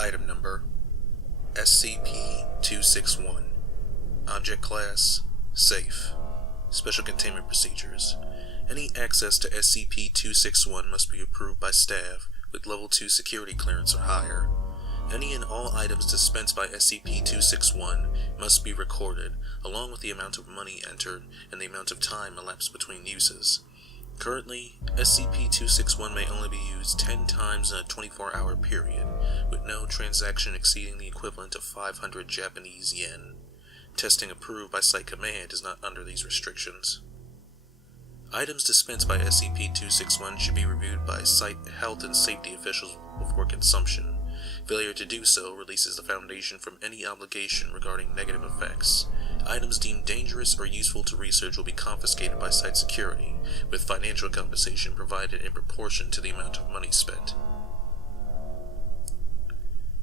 Item Number SCP-261. Object Class Safe. Special Containment Procedures. Any access to SCP-261 must be approved by staff with Level 2 security clearance or higher. Any and all items dispensed by SCP-261 must be recorded, along with the amount of money entered and the amount of time elapsed between uses. Currently, SCP-261 may only be used 10 times in a 24-hour period, with no transaction exceeding the equivalent of 500 Japanese yen. Testing approved by Site Command is not under these restrictions. Items dispensed by SCP-261 should be reviewed by Site Health and Safety officials before consumption. Failure to do so releases the Foundation from any obligation regarding negative effects. Items deemed dangerous or useful to research will be confiscated by Site Security, with financial compensation provided in proportion to the amount of money spent.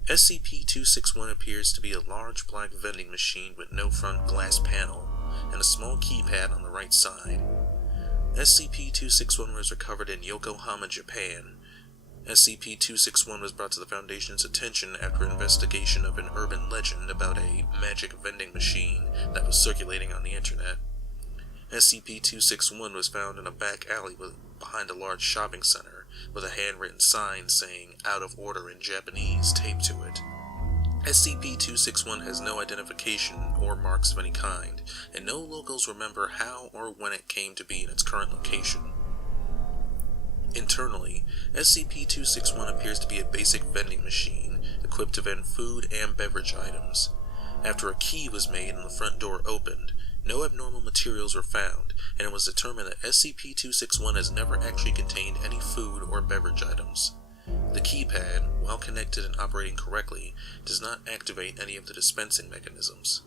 SCP-261 appears to be a large black vending machine with no front glass panel, and a small keypad on the right side. SCP-261 was recovered in Yokohama, Japan. SCP-261 was brought to the Foundation's attention after investigation of an urban legend about a magic vending machine that was circulating on the internet. SCP-261 was found in a back alley behind a large shopping center, with a handwritten sign saying "out of order" in Japanese taped to it. SCP-261 has no identification or marks of any kind, and no locals remember how or when it came to be in its current location. Internally, SCP-261 appears to be a basic vending machine, equipped to vend food and beverage items. After a key was made and the front door opened, no abnormal materials were found, and it was determined that SCP-261 has never actually contained any food or beverage items. The keypad, while connected and operating correctly, does not activate any of the dispensing mechanisms.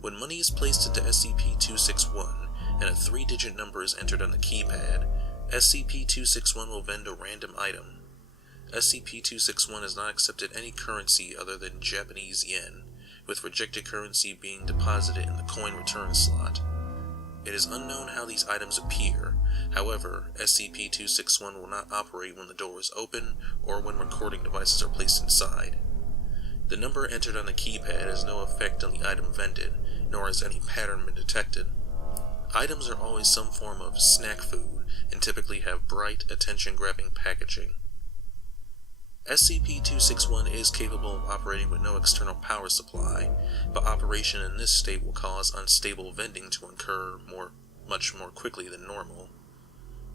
When money is placed into SCP-261 and a 3-digit number is entered on the keypad, SCP-261 will vend a random item. SCP-261 has not accepted any currency other than Japanese yen, with rejected currency being deposited in the coin return slot. It is unknown how these items appear. However, SCP-261 will not operate when the door is open or when recording devices are placed inside. The number entered on the keypad has no effect on the item vended, nor has any pattern been detected. Items are always some form of snack food and typically have bright, attention-grabbing packaging. SCP-261 is capable of operating with no external power supply, but operation in this state will cause unstable vending to occur much more quickly than normal.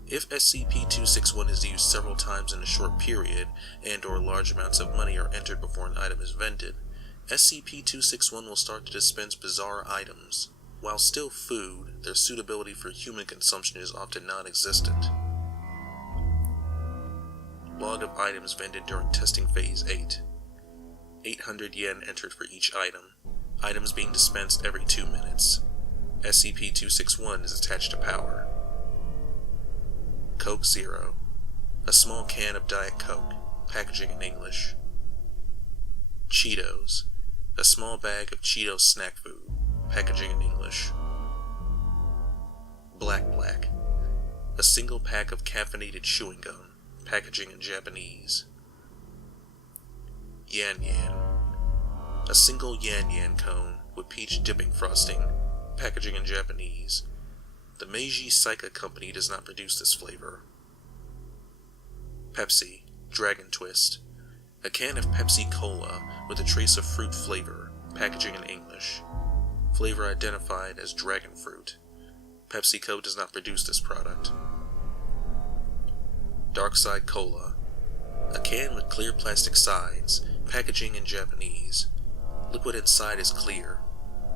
If SCP-261 is used several times in a short period, and/or large amounts of money are entered before an item is vended, SCP-261 will start to dispense bizarre items. While still food, their suitability for human consumption is often non-existent. Log of items vended during testing phase 8. 800 yen entered for each item. Items being dispensed every 2 minutes. SCP-261 is attached to power. Coke Zero. A small can of Diet Coke, packaging in English. Cheetos. A small bag of Cheetos snack food, packaging in English. Black. A single pack of caffeinated chewing gum, packaging in Japanese. Yan. A single yan cone with peach dipping frosting, packaging in Japanese. The Meiji Saika Company does not produce this flavor. Pepsi, Dragon Twist. A can of Pepsi Cola with a trace of fruit flavor, packaging in English. Flavor identified as dragon fruit. PepsiCo does not produce this product. Dark Side Cola. A can with clear plastic sides, packaging in Japanese. Liquid inside is clear.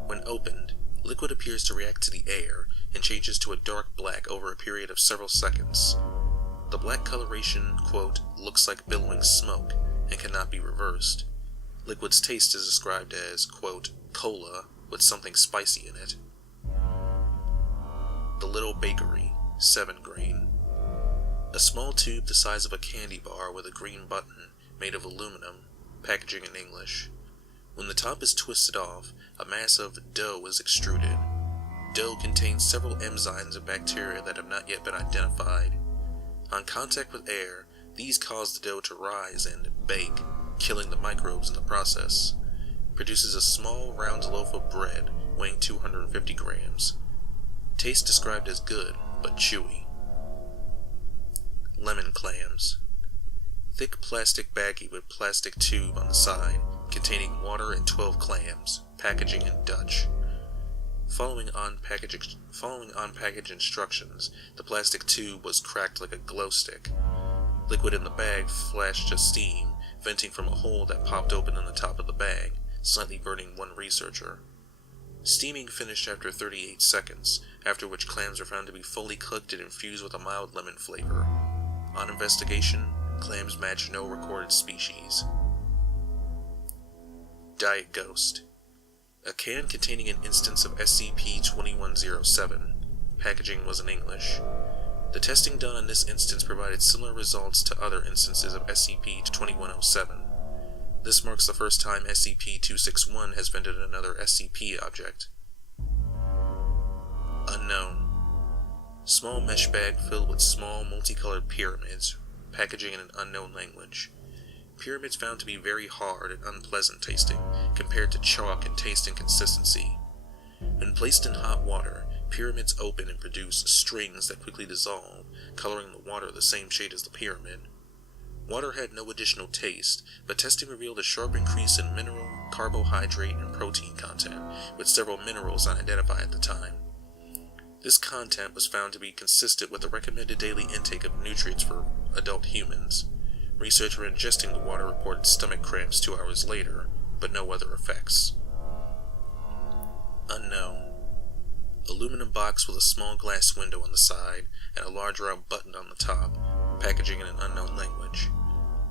When opened, liquid appears to react to the air and changes to a dark black over a period of several seconds. The black coloration, quote, looks like billowing smoke and cannot be reversed. Liquid's taste is described as, quote, cola with something spicy in it. The Little Bakery, 7 grain. A small tube the size of a candy bar with a green button, made of aluminum, packaging in English. When the top is twisted off, a mass of dough is extruded. Dough contains several enzymes and bacteria that have not yet been identified. On contact with air, these cause the dough to rise and bake, killing the microbes in the process. Produces a small round loaf of bread weighing 250 grams. Taste described as good, but chewy. Lemon clams. Thick plastic baggie with plastic tube on the side, containing water and 12 clams, packaging in Dutch. Following on package instructions, the plastic tube was cracked like a glow stick. Liquid in the bag flashed a steam, venting from a hole that popped open in the top of the bag, slightly burning one researcher. Steaming finished after 38 seconds, after which clams were found to be fully cooked and infused with a mild lemon flavor. On investigation, clams matched no recorded species. Diet Ghost. A can containing an instance of SCP-2107. Packaging was in English. The testing done on this instance provided similar results to other instances of SCP-2107. This marks the first time SCP-261 has vented another SCP object. Unknown. Small mesh bag filled with small multicolored pyramids, packaging in an unknown language. Pyramids found to be very hard and unpleasant tasting, compared to chalk in taste and consistency. When placed in hot water, pyramids open and produce strings that quickly dissolve, coloring the water the same shade as the pyramid. Water had no additional taste, but testing revealed a sharp increase in mineral, carbohydrate, and protein content, with several minerals unidentified at the time. This content was found to be consistent with the recommended daily intake of nutrients for adult humans. Researchers ingesting the water reported stomach cramps 2 hours later, but no other effects. Unknown. Aluminum box with a small glass window on the side and a large round button on the top, packaging in an unknown language.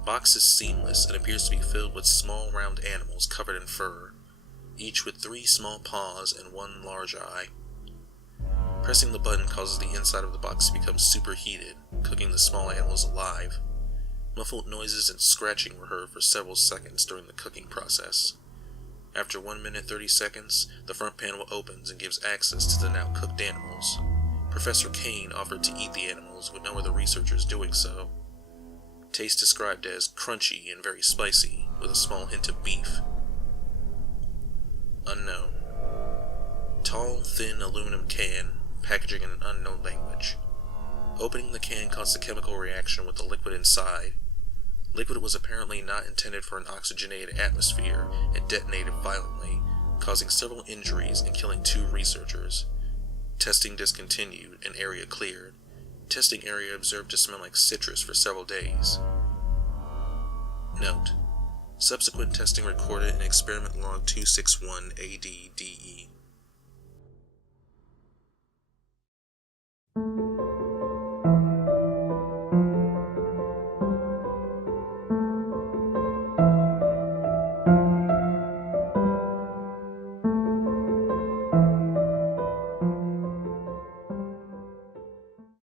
Box is seamless and appears to be filled with small round animals covered in fur, each with 3 small paws and 1 large eye. Pressing the button causes the inside of the box to become superheated, cooking the small animals alive. Muffled noises and scratching were heard for several seconds during the cooking process. After 1 minute 30 seconds, the front panel opens and gives access to the now cooked animals. Professor Kane offered to eat the animals, with no other researchers doing so. Taste described as crunchy and very spicy, with a small hint of beef. Unknown. Tall, thin aluminum can, packaging in an unknown language. Opening the can caused a chemical reaction with the liquid inside. Liquid was apparently not intended for an oxygenated atmosphere and detonated violently, causing several injuries and killing 2 researchers. Testing discontinued and area cleared. Testing area observed to smell like citrus for several days. Note: subsequent testing recorded in Experiment Log 261 ADDE.